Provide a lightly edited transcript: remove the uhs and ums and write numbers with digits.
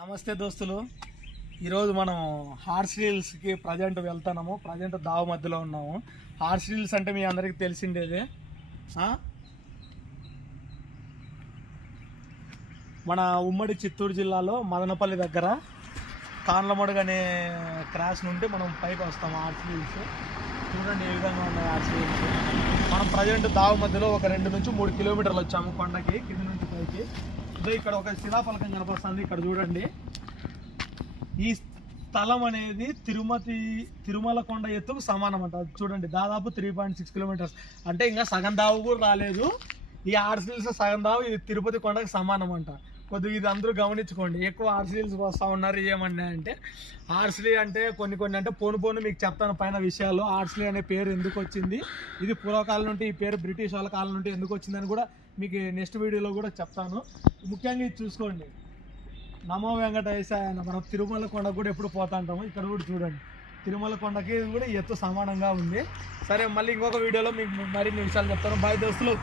నమస్తే దోస్తులు. ఈరోజు మనం హార్స్ రీల్స్కి ప్రజెంట్ వెళ్తున్నాము. ప్రజెంట్ దావ మధ్యలో ఉన్నాము. హార్స్ రీల్స్ అంటే మీ అందరికీ తెలిసిండేది. మన ఉమ్మడి చిత్తూరు జిల్లాలో మదనపల్లి దగ్గర కాన్లమడుగు అనే క్రాస్ నుండి మనం పైకి వస్తాము. హార్స్ రీల్స్ చూడండి ఏ విధంగా ఉన్నాయి హార్స్ రీల్స్. మనం ప్రజెంట్ దావ మధ్యలో ఒక 2 నుంచి 3 కిలోమీటర్లు వచ్చాము కొండకి, కింద నుంచి పైకి. ఇదో ఇక్కడ ఒక శిలాఫలకం కనపడుతుంది, ఇక్కడ చూడండి. ఈ స్థలం అనేది తిరుమల కొండ ఎత్తుకు సమానం అంట. చూడండి, దాదాపు 3.6 కిలోమీటర్స్, అంటే ఇంకా సగం దావు కూడా రాలేదు. ఈ హార్స్ రీల్స్ సగం దావు ఇది తిరుపతి కొండకి సమానం అంట. కొద్దిగా ఇది అందరూ గమనించుకోండి. ఎక్కువ హార్స్ రీల్స్కి వస్తూ ఉన్నారు. ఏమన్నా అంటే హార్స్లీ అంటే కొన్ని అంటే పోను మీకు చెప్తాను పైన విషయాలు. హార్స్లీ అనే పేరు ఎందుకు వచ్చింది, ఇది పూర్వకాలం నుండి ఈ పేరు బ్రిటిష్ వాళ్ళ కాలం నుండి ఎందుకు వచ్చిందని కూడా మీకు నెక్స్ట్ వీడియోలో కూడా చెప్తాను. ముఖ్యంగా ఇది చూసుకోండి, నమో వెంకటేశాయ. మనం తిరుమల కొండకు కూడా ఎప్పుడు పోతా ఉంటాము. ఇక్కడ కూడా చూడండి, తిరుమల కొండకి కూడా ఎత్తు సమానంగా ఉంది. సరే, మళ్ళీ ఇంకొక వీడియోలో మీకు మరిన్ని విషయాలు చెప్తాను. బాయ్ దోస్తులు.